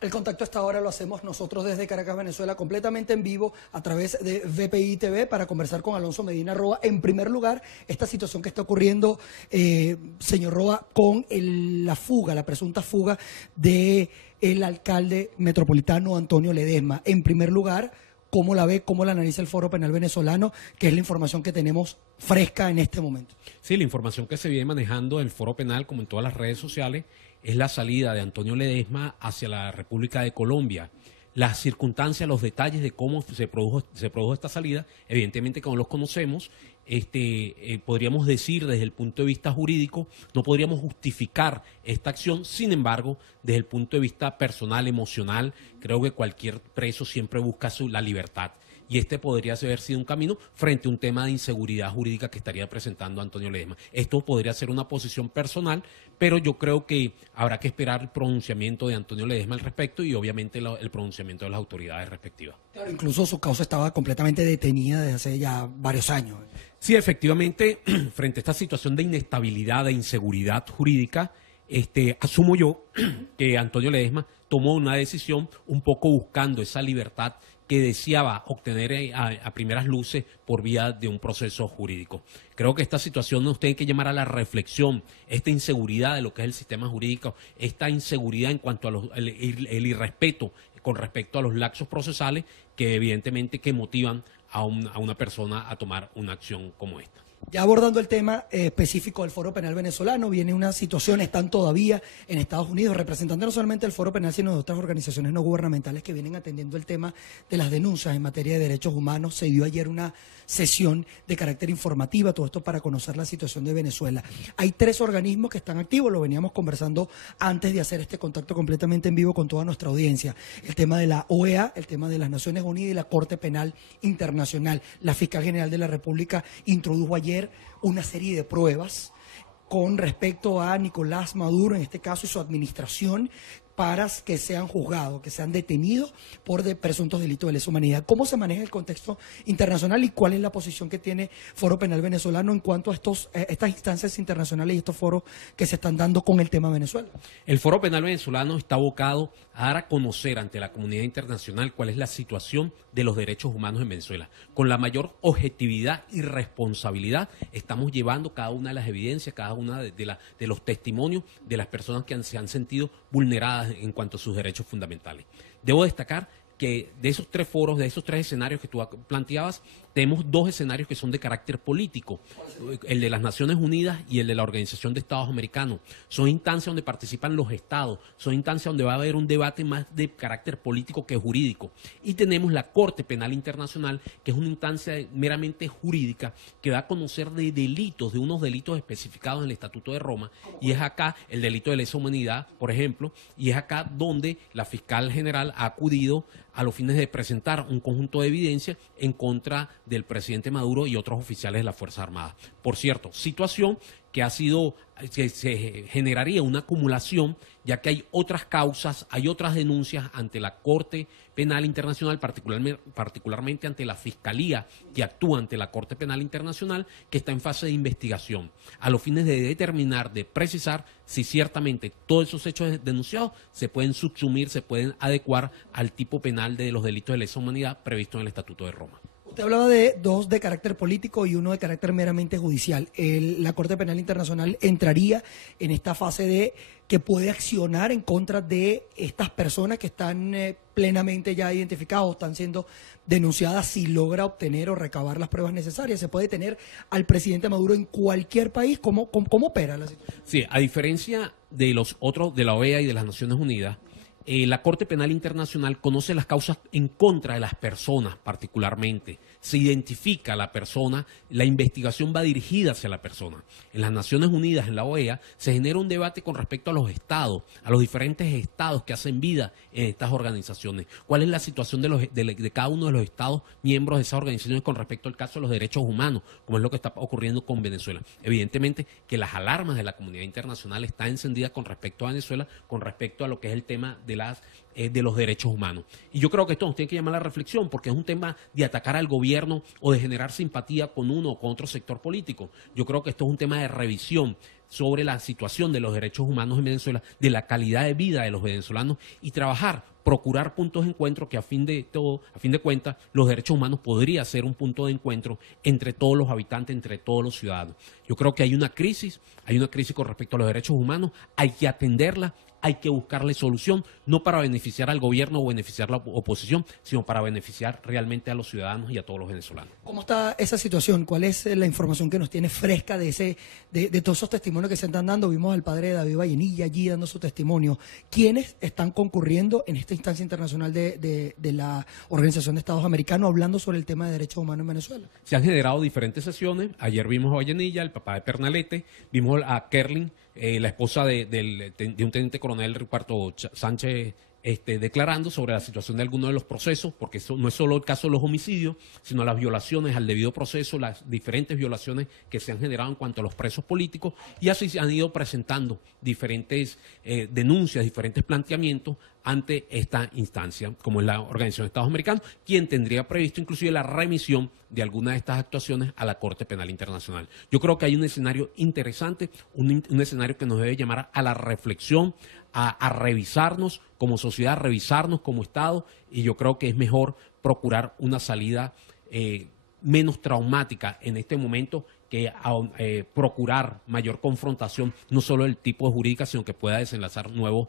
El contacto hasta ahora lo hacemos nosotros desde Caracas, Venezuela, completamente en vivo a través de VPI TV para conversar con Alonso Medina Roa. En primer lugar, esta situación que está ocurriendo, señor Roa, con la presunta fuga del alcalde metropolitano Antonio Ledesma. En primer lugar, ¿cómo la ve, cómo la analiza el Foro Penal Venezolano, que es la información que tenemos fresca en este momento? Sí, la información que se viene manejando en el Foro Penal, como en todas las redes sociales, es la salida de Antonio Ledesma hacia la República de Colombia. Las circunstancias, los detalles de cómo se produjo esta salida, evidentemente que no los conocemos. Podríamos decir desde el punto de vista jurídico, no podríamos justificar esta acción. Sin embargo, desde el punto de vista personal, emocional, creo que cualquier preso siempre busca la libertad. Y este podría haber sido un camino frente a un tema de inseguridad jurídica que estaría presentando Antonio Ledesma. Esto podría ser una posición personal, pero yo creo que habrá que esperar el pronunciamiento de Antonio Ledesma al respecto y obviamente el pronunciamiento de las autoridades respectivas. Claro, incluso su causa estaba completamente detenida desde hace ya varios años. Sí, efectivamente, frente a esta situación de inestabilidad, de inseguridad jurídica, asumo yo que Antonio Ledesma tomó una decisión un poco buscando esa libertad que deseaba obtener a primeras luces por vía de un proceso jurídico. Creo que esta situación nos tiene que llamar a la reflexión, esta inseguridad de lo que es el sistema jurídico, esta inseguridad en cuanto a el irrespeto con respecto a los lapsos procesales que evidentemente que motivan a una persona a tomar una acción como esta. Ya abordando el tema específico del Foro Penal Venezolano, viene una situación, están todavía en Estados Unidos, representando no solamente el Foro Penal, sino de otras organizaciones no gubernamentales que vienen atendiendo el tema de las denuncias en materia de derechos humanos. Se dio ayer una sesión de carácter informativa, todo esto para conocer la situación de Venezuela. Hay 3 organismos que están activos, lo veníamos conversando antes de hacer este contacto completamente en vivo con toda nuestra audiencia. El tema de la OEA, el tema de las Naciones Unidas y la Corte Penal Internacional. La Fiscal General de la República introdujo ayer una serie de pruebas con respecto a Nicolás Maduro, en este caso, y su administración, para que sean juzgados, que sean detenidos por presuntos delitos de lesa humanidad. ¿Cómo se maneja el contexto internacional y cuál es la posición que tiene Foro Penal Venezolano en cuanto a estas instancias internacionales y estos foros que se están dando con el tema Venezuela? El Foro Penal Venezolano está abocado a dar a conocer ante la comunidad internacional cuál es la situación de los derechos humanos en Venezuela. Con la mayor objetividad y responsabilidad estamos llevando cada una de las evidencias, cada una de los testimonios de las personas que se han sentido vulneradas en cuanto a sus derechos fundamentales. Debo destacar que de esos 3 foros, de esos 3 escenarios que tú planteabas, tenemos 2 escenarios que son de carácter político, el de las Naciones Unidas y el de la Organización de Estados Americanos. Son instancias donde participan los estados, son instancias donde va a haber un debate más de carácter político que jurídico. Y tenemos la Corte Penal Internacional, que es una instancia meramente jurídica que da a conocer de delitos, de unos delitos especificados en el Estatuto de Roma, y es acá el delito de lesa humanidad, por ejemplo, y es acá donde la fiscal general ha acudido a los fines de presentar un conjunto de evidencias en contra del presidente Maduro y otros oficiales de las Fuerzas Armadas. Por cierto, situación que se generaría una acumulación, ya que hay otras causas, hay otras denuncias ante la Corte Penal Internacional, particularmente ante la Fiscalía que actúa ante la Corte Penal Internacional, que está en fase de investigación, a los fines de determinar, de precisar si ciertamente todos esos hechos denunciados se pueden subsumir, se pueden adecuar al tipo penal de los delitos de lesa humanidad previsto en el Estatuto de Roma. Usted hablaba de 2 de carácter político y 1 de carácter meramente judicial. La Corte Penal Internacional entraría en esta fase de que puede accionar en contra de estas personas que están plenamente ya identificadas o están siendo denunciadas si logra obtener o recabar las pruebas necesarias. Se puede detener al presidente Maduro en cualquier país. ¿Cómo opera la situación? Sí, a diferencia de los otros, de la OEA y de las Naciones Unidas, la Corte Penal Internacional conoce las causas en contra de las personas particularmente. Se identifica a la persona, la investigación va dirigida hacia la persona. En las Naciones Unidas, en la OEA, se genera un debate con respecto a los estados, a los diferentes estados que hacen vida en estas organizaciones. ¿Cuál es la situación de cada uno de los estados miembros de esas organizaciones con respecto al caso de los derechos humanos, como es lo que está ocurriendo con Venezuela? Evidentemente que las alarmas de la comunidad internacional están encendidas con respecto a Venezuela, con respecto a lo que es el tema de de los derechos humanos. Y yo creo que esto nos tiene que llamar a la reflexión, porque es un tema de atacar al gobierno o de generar simpatía con uno o con otro sector político. Yo creo que esto es un tema de revisión sobre la situación de los derechos humanos en Venezuela, de la calidad de vida de los venezolanos y procurar puntos de encuentro que a fin de cuentas, los derechos humanos podría ser un punto de encuentro entre todos los habitantes, entre todos los ciudadanos. Yo creo que hay una crisis con respecto a los derechos humanos, hay que atenderla, hay que buscarle solución, no para beneficiar al gobierno o beneficiar a la oposición, sino para beneficiar realmente a los ciudadanos y a todos los venezolanos. ¿Cómo está esa situación? ¿Cuál es la información que nos tiene fresca de todos esos testimonios que se están dando? Vimos al padre David Vallenilla allí dando su testimonio. ¿Quiénes están concurriendo en esta instancia internacional de la Organización de Estados Americanos hablando sobre el tema de derechos humanos en Venezuela? Se han generado diferentes sesiones. Ayer vimos a Vallenilla, el papá de Pernalete, vimos a Kerlin, la esposa de un teniente coronel Ricardo Sánchez, declarando sobre la situación de algunos de los procesos, porque eso no es solo el caso de los homicidios, sino las violaciones al debido proceso, las diferentes violaciones que se han generado en cuanto a los presos políticos, y así se han ido presentando diferentes denuncias, diferentes planteamientos ante esta instancia, como es la Organización de Estados Americanos, quien tendría previsto inclusive la remisión de algunas de estas actuaciones a la Corte Penal Internacional. Yo creo que hay un escenario interesante, un escenario que nos debe llamar a la reflexión, a revisarnos como sociedad, a revisarnos como Estado, y yo creo que es mejor procurar una salida menos traumática en este momento que procurar mayor confrontación, no solo del tipo jurídica, sino que pueda desenlazar nuevas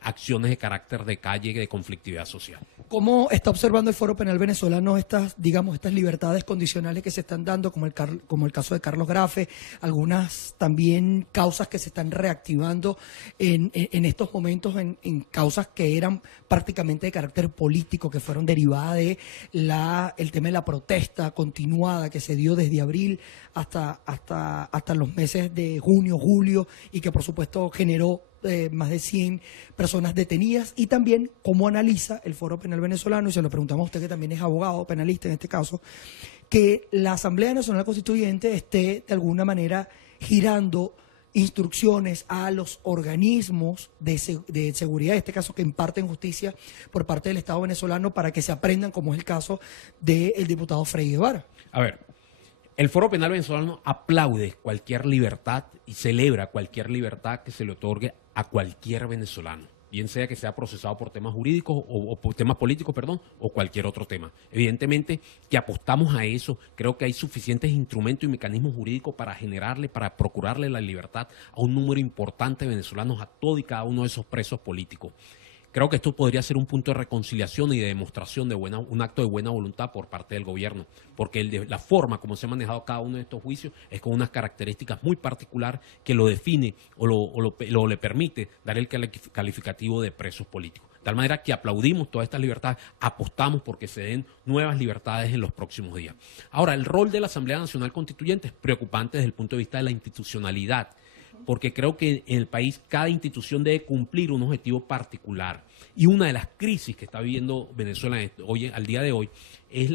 acciones de carácter de calle y de conflictividad social. ¿Cómo está observando el Foro Penal venezolano estas libertades condicionales que se están dando, como el caso de Carlos Grafe, algunas también causas que se están reactivando en estos momentos, en causas que eran prácticamente de carácter político, que fueron derivadas de el tema de la protesta continuada que se dio desde abril hasta los meses de junio, julio, y que por supuesto generó más de 100 personas detenidas? Y también cómo analiza el Foro Penal venezolano, y se lo preguntamos a usted que también es abogado penalista en este caso, que la Asamblea Nacional Constituyente esté de alguna manera girando instrucciones a los organismos de seguridad, en este caso que imparten justicia por parte del Estado venezolano, para que se aprendan, como es el caso del diputado Frei Guevara. A ver, el Foro Penal venezolano aplaude cualquier libertad y celebra cualquier libertad que se le otorgue a cualquier venezolano, bien sea que sea procesado por temas jurídicos o por temas políticos, o cualquier otro tema. Evidentemente que apostamos a eso, creo que hay suficientes instrumentos y mecanismos jurídicos para procurarle la libertad a un número importante de venezolanos, a todo y cada uno de esos presos políticos. Creo que esto podría ser un punto de reconciliación y de demostración de un acto de buena voluntad por parte del gobierno, porque la forma como se ha manejado cada uno de estos juicios es con unas características muy particulares que lo define o le permite dar el calificativo de presos políticos. De tal manera que aplaudimos todas estas libertades, apostamos porque se den nuevas libertades en los próximos días. Ahora, el rol de la Asamblea Nacional Constituyente es preocupante desde el punto de vista de la institucionalidad, porque creo que en el país cada institución debe cumplir un objetivo particular. Y una de las crisis que está viviendo Venezuela al día de hoy es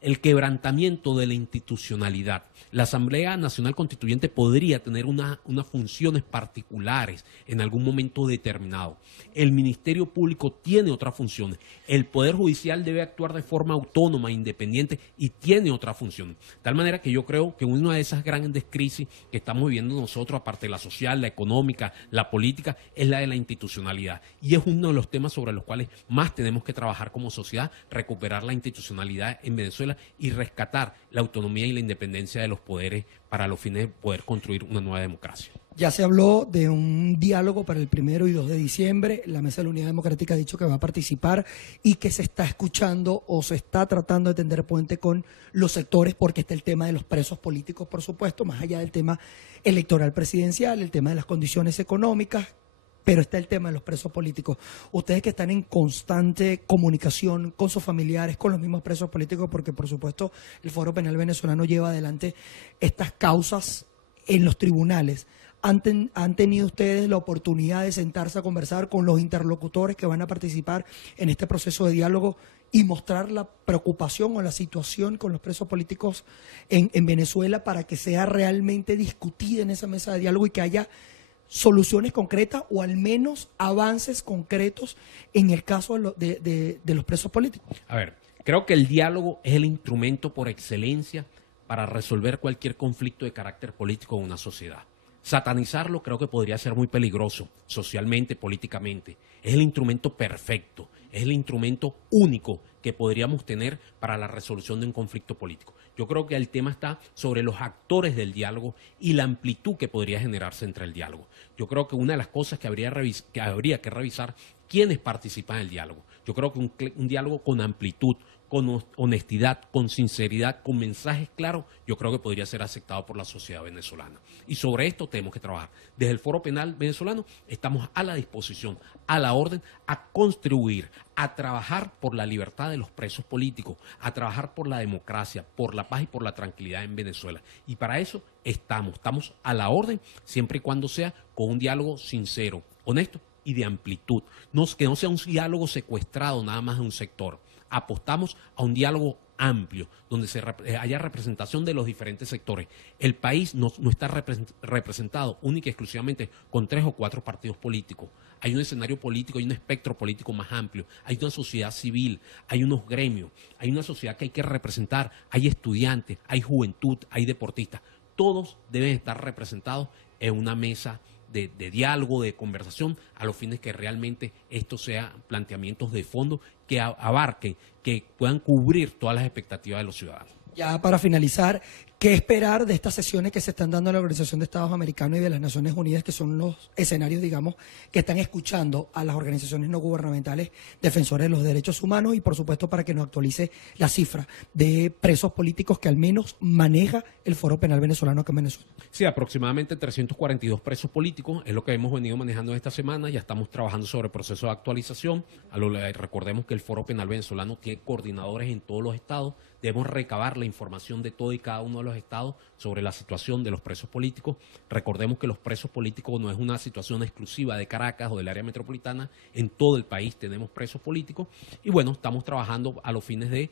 el quebrantamiento de la institucionalidad. La Asamblea Nacional Constituyente podría tener unas funciones particulares en algún momento determinado. El Ministerio Público tiene otras funciones. El Poder Judicial debe actuar de forma autónoma, independiente, y tiene otras funciones. De tal manera que yo creo que una de esas grandes crisis que estamos viviendo nosotros, aparte de la social, la económica, la política, es la de la institucionalidad. Y es uno de los temas sobre los cuales más tenemos que trabajar como sociedad, recuperar la institucionalidad en Venezuela y rescatar la autonomía y la independencia de los poderes para los fines de poder construir una nueva democracia. Ya se habló de un diálogo para el 1 y 2 de diciembre. La Mesa de la Unidad Democrática ha dicho que va a participar y que se está escuchando o se está tratando de tender puente con los sectores, porque está el tema de los presos políticos, por supuesto, más allá del tema electoral presidencial, el tema de las condiciones económicas, pero está el tema de los presos políticos. Ustedes que están en constante comunicación con sus familiares, con los mismos presos políticos, porque por supuesto el Foro Penal venezolano lleva adelante estas causas en los tribunales. ¿Han tenido ustedes la oportunidad de sentarse a conversar con los interlocutores que van a participar en este proceso de diálogo y mostrar la preocupación o la situación con los presos políticos en Venezuela, para que sea realmente discutida en esa mesa de diálogo y que haya soluciones concretas o al menos avances concretos en el caso de los presos políticos? A ver, creo que el diálogo es el instrumento por excelencia para resolver cualquier conflicto de carácter político en una sociedad. Satanizarlo creo que podría ser muy peligroso, socialmente, políticamente. Es el instrumento perfecto, es el instrumento único que podríamos tener para la resolución de un conflicto político. Yo creo que el tema está sobre los actores del diálogo y la amplitud que podría generarse entre el diálogo. Yo creo que una de las cosas que habría que revisar, quiénes participan en el diálogo. Yo creo que un diálogo con amplitud, con honestidad, con sinceridad, con mensajes claros, yo creo que podría ser aceptado por la sociedad venezolana. Y sobre esto tenemos que trabajar. Desde el Foro Penal venezolano estamos a la disposición, a la orden, a contribuir, a trabajar por la libertad de los presos políticos, a trabajar por la democracia, por la paz y por la tranquilidad en Venezuela. Y para eso estamos a la orden, siempre y cuando sea con un diálogo sincero, honesto y de amplitud. Que no sea un diálogo secuestrado nada más de un sector. Apostamos a un diálogo amplio, donde haya representación de los diferentes sectores. El país no está representado única y exclusivamente con 3 o 4 partidos políticos. Hay un escenario político, hay un espectro político más amplio, hay una sociedad civil, hay unos gremios, hay una sociedad que hay que representar, hay estudiantes, hay juventud, hay deportistas. Todos deben estar representados en una mesa de diálogo, de conversación, a los fines que realmente esto sea planteamientos de fondo que abarquen, que puedan cubrir todas las expectativas de los ciudadanos. Ya para finalizar, ¿qué esperar de estas sesiones que se están dando en la Organización de Estados Americanos y de las Naciones Unidas, que son los escenarios, digamos, que están escuchando a las organizaciones no gubernamentales defensores de los derechos humanos y, por supuesto, para que nos actualice la cifra de presos políticos que al menos maneja el Foro Penal venezolano acá en Venezuela? Sí, aproximadamente 342 presos políticos es lo que hemos venido manejando esta semana. Ya estamos trabajando sobre procesos de actualización. Recordemos que el Foro Penal venezolano tiene coordinadores en todos los estados. Debemos recabar la información de todo y cada uno de los estados sobre la situación de los presos políticos. Recordemos que los presos políticos no es una situación exclusiva de Caracas o del área metropolitana. En todo el país tenemos presos políticos. Y bueno, estamos trabajando a los fines de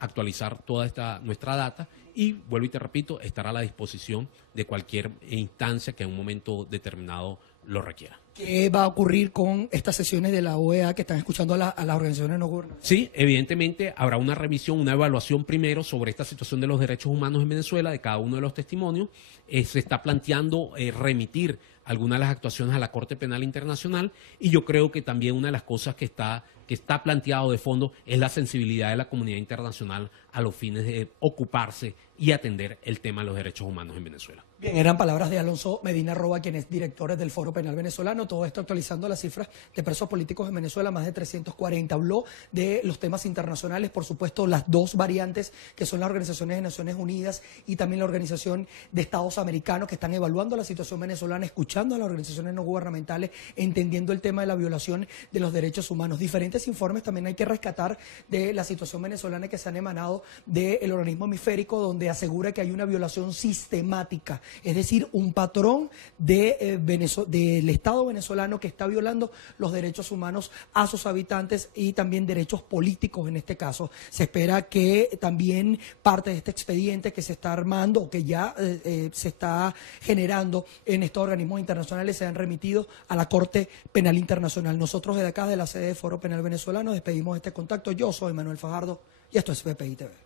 actualizar toda nuestra data. Y vuelvo y te repito, estará a la disposición de cualquier instancia que en un momento determinado lo requiera. ¿Qué va a ocurrir con estas sesiones de la OEA que están escuchando a las organizaciones no gubernamentales? Sí, evidentemente habrá una revisión, una evaluación primero sobre esta situación de los derechos humanos en Venezuela, de cada uno de los testimonios. Se está planteando remitir algunas de las actuaciones a la Corte Penal Internacional y yo creo que también una de las cosas que está planteado de fondo es la sensibilidad de la comunidad internacional a los fines de ocuparse y atender el tema de los derechos humanos en Venezuela. Bien, eran palabras de Alonso Medina Roa, quien es director del Foro Penal venezolano. Todo esto actualizando las cifras de presos políticos en Venezuela, más de 340. Habló de los temas internacionales, por supuesto, las dos variantes que son las organizaciones de Naciones Unidas y también la Organización de Estados Americanos, que están evaluando la situación venezolana, escuchando a las organizaciones no gubernamentales, entendiendo el tema de la violación de los derechos humanos. Diferentes informes también hay que rescatar de la situación venezolana que se han emanado del organismo hemisférico, donde asegura que hay una violación sistemática, es decir, un patrón del Estado venezolano que está violando los derechos humanos a sus habitantes y también derechos políticos en este caso. Se espera que también parte de este expediente que se está armando o que ya se está generando en estos organismos internacionales sean remitidos a la Corte Penal Internacional. Nosotros desde acá, de la sede de Foro Penal Venezolano, despedimos este contacto. Yo soy Manuel Fajardo y esto es BPI TV.